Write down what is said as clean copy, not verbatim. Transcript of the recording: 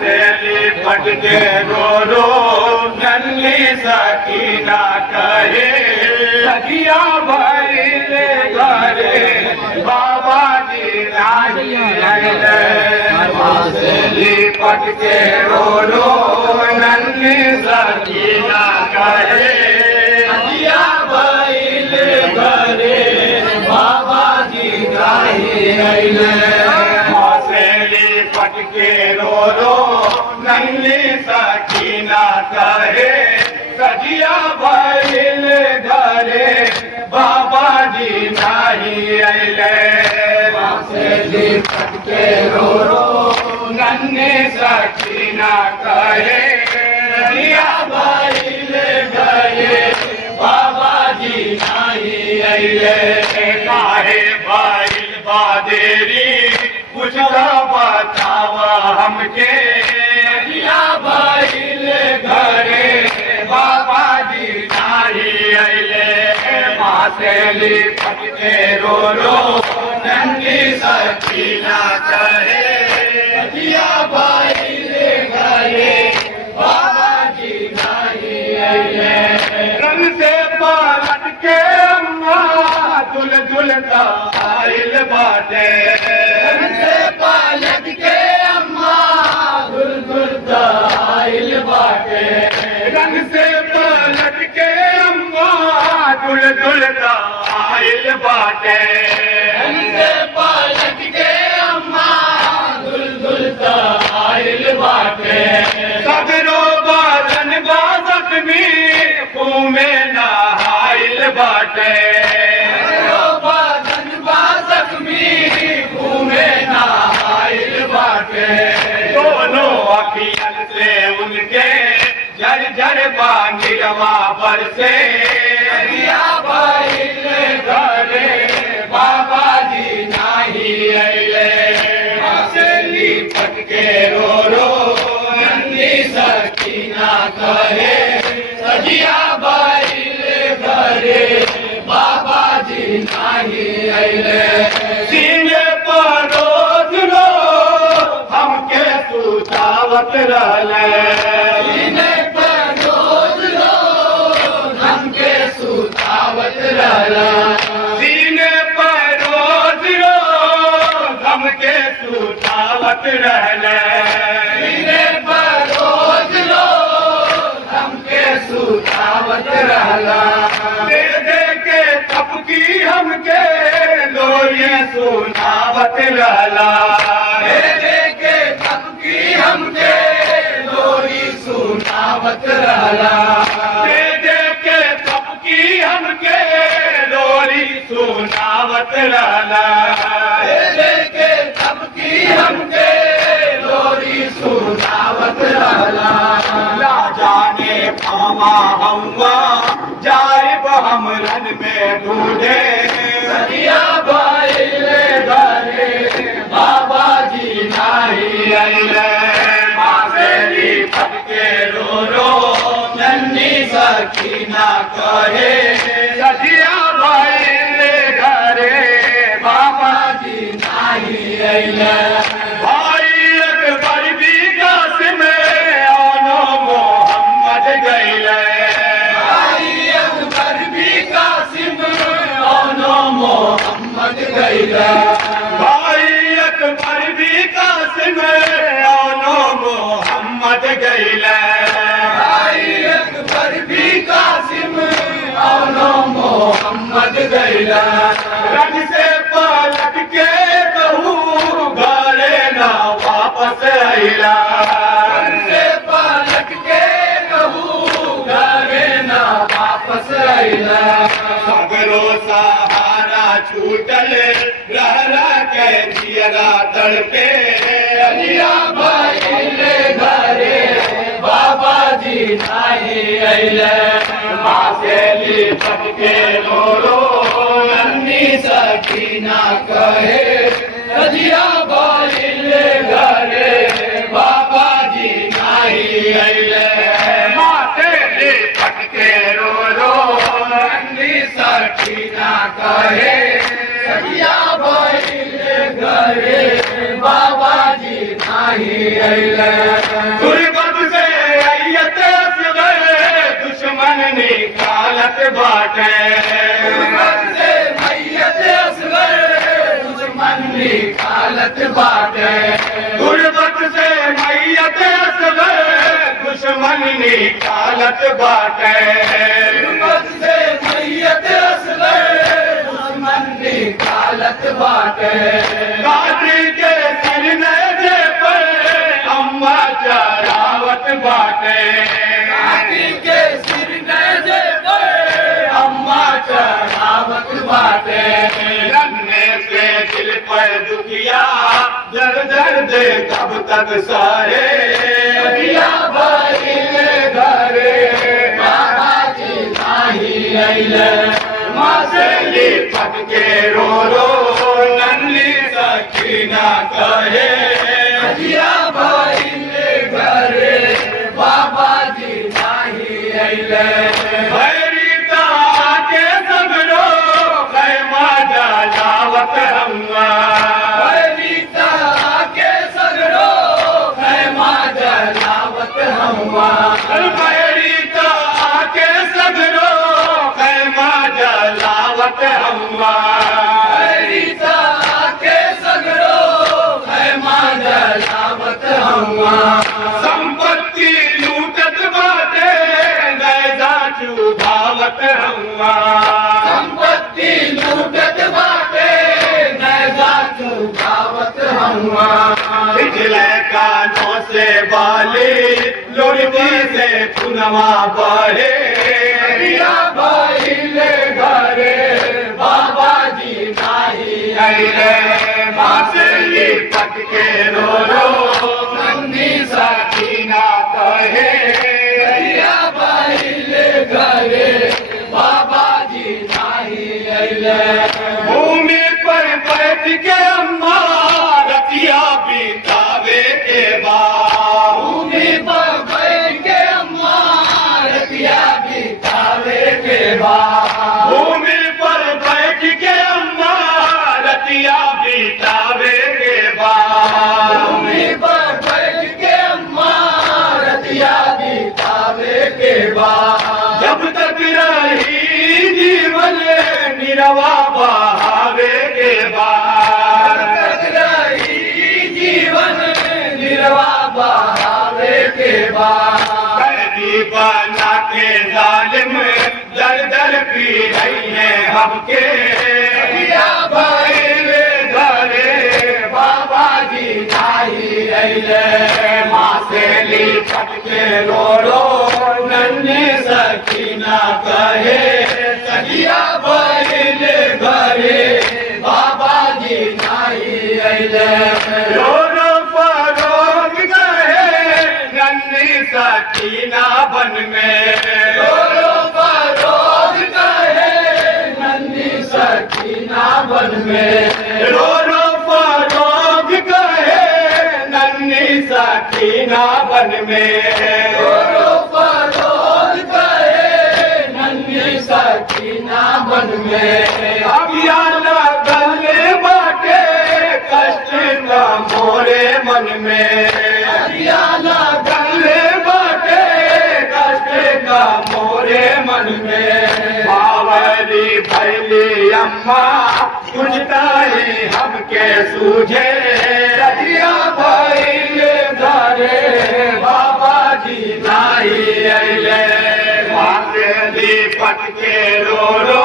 से लिपट के रो रो नन्ही सकीना कहे सखिया भइले घरे बाबा जी नाही अइले। माँ से लिपट के रो रो नन्ही सकीना कहे सखिया भइले घरे बाबा जी नाही अइले। माँ से लिपट के रो रो नन्ही सकीना कहे सखिया भइले घरे बाबा जी नाही अइले। माँ से लिपट के रो रो नन्ही सकीना कहे सखिया भइले घरे बाबा जी नाही अइले। काहे भइल बा देरी कुछ बतावा हमके सखिया भइले घरे बाबा जी नाही अइले। माँ से लिपट के रो रो नन्ही सकीना कहे सखिया भइले घरे बाबा जी नाही अइले। रंग से पलट के अम्मा दुल दुल का आइल बाटे। रंग से पलट के अम्मा दुल दुल का आइल बाटे। रंग से पलट के अम्मा दुल दुल का आइल बाटे। रंग से पलट के अम्मा दुल दुल का आइल बाटे। सगरो बादन बाजक में कुमे नहाइल बाटे। सगरो बादन बाजक में कुमे नहाइल बाटे। दोनों अखियन से उनके झर झर बांगिरवा बरसे सखिया भइले घरे बाबा जी नाही अइले। माँ से लिपट के रो रो नन्ही सकीना कहे सखिया भइले घरे बाबा जी नाही अइले। सीने पर रोज रो हमके सुतावत रहले। सीने पर रोज रो हमके सुतावत रहला। सीने पर रोज रो हमके सुतावत रहले। सीने पर रोज रो हमके सुतावत रहला। दे दे के थपकी हमके लोरी सुनावत रहला। दे दे के थपकी हमके लोरी सुनावत रहला। दे दे के थपकी हमके लोरी सुनावत रहला। दे दे के थपकी हमके लोरी सुनावत रहला। ना जाने पावा हवा जाइब हम रन में ढूंढे सखिया भइले घरे बाबा जी नाही अइले। माँ से लिपट के रो रो नन्ही सकीना कहे सखिया भइले घरे बाबा जी नाही अइले। भाई अकबर विकास में आनो मोहम्मद गइले। भाई अकबर विकास में आनो मोहम्मद गइले। भाई अकबर विकास में आनो मोहम्मद गइले। भाई अकबर विकास में आनो मोहम्मद गइले। रंग से पलट के कहूँ घरे ना वापस अइला। रंग से पलट के कहूँ घरे ना वापस अइला। सगरो सहारा छूटल रह रह के जियरा तड़पे सखिया भइले घरे बाबा जी नाही अइले। माँ से लिपट के रो रो नन्ही सकीना कहे सखिया भइले घरे बाबा जी नाही अइले। माँ से लिपट के रो रो नन्ही सकीना कहे सखिया भइले घरे बाबा जी नाही अइले। बाटे गुरबत से मैयत असगर दुश्मन निकालत बाटे गुरबत से मैयत असगर दुश्मन निकालत बाटे गुरबत से मैयत असगर दुश्मन निकालत बाटे गाजी के सिर नजे पर अम्मा चढ़ावत बाटे गाजी के सिर नजे पर अम्मा चढ़ावत बाटे रखने से दिल पर दुखिया जर जर दे कब तक सारे दिया भइले घरे बाबा जी नाही अइले माँ से लिपट के रो रो नन्ही सकीना कहे दिया भइले घरे बाबा जी नाही अइले भैरीता के सगरो खैमा जलावत हम्मा भैरीता के सगरो खैमा जलावत हम्मा भैरीता के सगरो खैमा जलावत हम्मा भैरीता के सगरो खैमा जलावत हम्मा संपत्ति लूटत बाटे नैजा चुभावत हम्मा संपत्ति लूटत बाटे नैजा चुकावत हम्मा पिछले कानों से बाली लुड़की से पुनवा बहे दिया भइले घरे बाबा जी नाही अइले माँ से लिपट के रो रो नन्ही सकीना कहे दिया भइले घरे बाबा जी नाही अइले भूमि पर बैठ के अम्मा रतिया बितावे के बाद भूमि पर बैठ के अम्मा रतिया बितावे के बाद भूमि पर बैठ के अम्मा रतिया बितावे के बाद भूमि पर बैठ के अम्मा रतिया बितावे के बाद जब तक रही जीवन निरवा बहावे के बाद तक रही जीवन निर्वा बहावे के बाद कैदी बना के जालिम दर दर पी रही है हमके दिया भइले घरे बाबा जी नाही अइले माँ से लिपट के रो रो नन्ही सकीना कहे दिया भइले घरे बाबा जी नाही अइले रो रो फरोग गए नन्ही सकीना बन में रो फरोज कहे नन्ही सकीना बन में रो रो फरोग गए नन्ही सकीना बन में रो फरोज कहे नन्ही सकीना बन में अभियान गले बाटे कष्ट का मोरे मन में हरियाणा गले बाटे कष्ट का मोरे मन में बावरी भैली अम्मा तुझता ही हमके सूझे दिया भइले घरे बाबा जी नाही अइले माथे लिपट के रो रो